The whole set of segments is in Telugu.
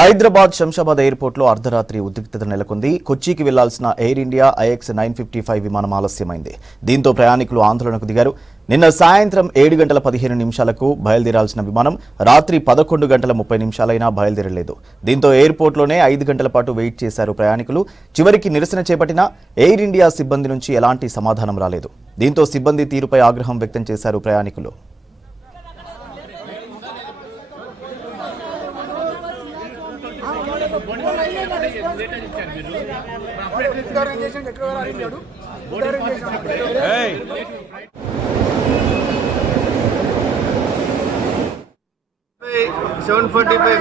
హైదరాబాద్ శంషాబాద్ ఎయిర్పోర్ట్లో అర్ధరాత్రి ఉద్రిక్తత నెలకొంది. కొచ్చికి వెళ్లాల్సిన ఎయిర్ ఇండియా IX 955 విమానం ఆలస్యమైంది. దీంతో ప్రయాణికులు ఆందోళనకు దిగారు. నిన్న సాయంత్రం 7:15 బయలుదేరాల్సిన విమానం రాత్రి 11:30 బయలుదేరలేదు. దీంతో ఎయిర్పోర్ట్లోనే 5 గంటల పాటు వెయిట్ చేశారు ప్రయాణికులు. చివరికి నిరసన చేపట్టిన ఎయిర్ ఇండియా సిబ్బంది నుంచి ఎలాంటి సమాధానం రాలేదు. దీంతో సిబ్బంది తీరుపై ఆగ్రహం వ్యక్తం చేశారు ప్రయాణికులు.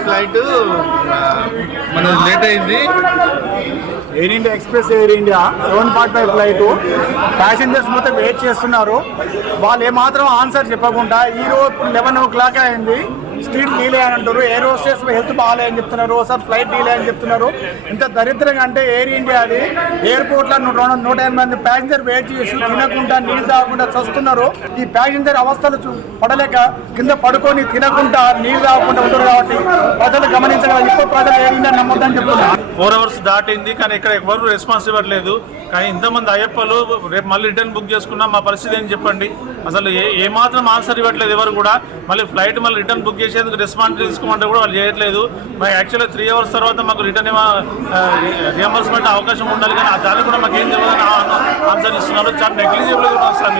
ఫ్లైట్ మన లేట్ అయింది. Air India express air India 745 flight passengers మొత్తం వెయిట్ చేస్తున్నారు. వాళ్ళు ఏమాత్రం ఆన్సర్ చెప్పకుండా ఈరోజు 11 o'clock అయింది. స్ట్రీట్ డీలే అని అంటారు. ఎయిర్ హోస్టెస్ హెల్త్ బాగాలే అని చెప్తున్నారు. ఒకసారి ఫ్లైట్ డీలే అని చెప్తున్నారు. ఇంత దరిద్రంగా అంటే ఎయిర్ ఇండియా అది ఎయిర్పోర్ట్లో 180 మంది ప్యాసింజర్ వెయిట్ చేసి తినకుండా నీళ్ళు తాగకుండా చస్తున్నారు. ఈ ప్యాసింజర్ అవస్థలు పడలేక కింద పడుకొని తినకుండా నీళ్ళు తాగకుండా ఉంటారు. కాబట్టి ప్రజలు గమనించగలరు. ఇప్పుడు ప్రజలు ఎయిర్ ఇండియా నమ్మొద్దని చెప్తున్నారు. 4 hours దాటింది కానీ ఇక్కడ ఎవరు రెస్పాన్స్ ఇవ్వట్లేదు. కానీ ఇంతమంది అయ్యప్పలు రేపు మళ్ళీ రిటర్న్ బుక్ చేసుకున్నాం, మా పరిస్థితి ఏం చెప్పండి. అసలు ఏమాత్రం ఆన్సర్ ఇవ్వట్లేదు ఎవరు కూడా. మళ్ళీ ఫ్లైట్ మళ్ళీ రిటర్న్ బుక్ చేసేందుకు రెస్పాన్స్ తీసుకోమంటే కూడా వాళ్ళు చేయట్లేదు. మరి యాక్చువల్గా 3 hours తర్వాత మాకు రిటర్న్ రియంబర్స్మెంట్ అవకాశం ఉండాలి, కానీ దానికి కూడా మాకు ఏం తెలియదని ఆన్సర్ ఇస్తున్నారు. చాలా నెగ్లిజిబుల్గా వస్తారు.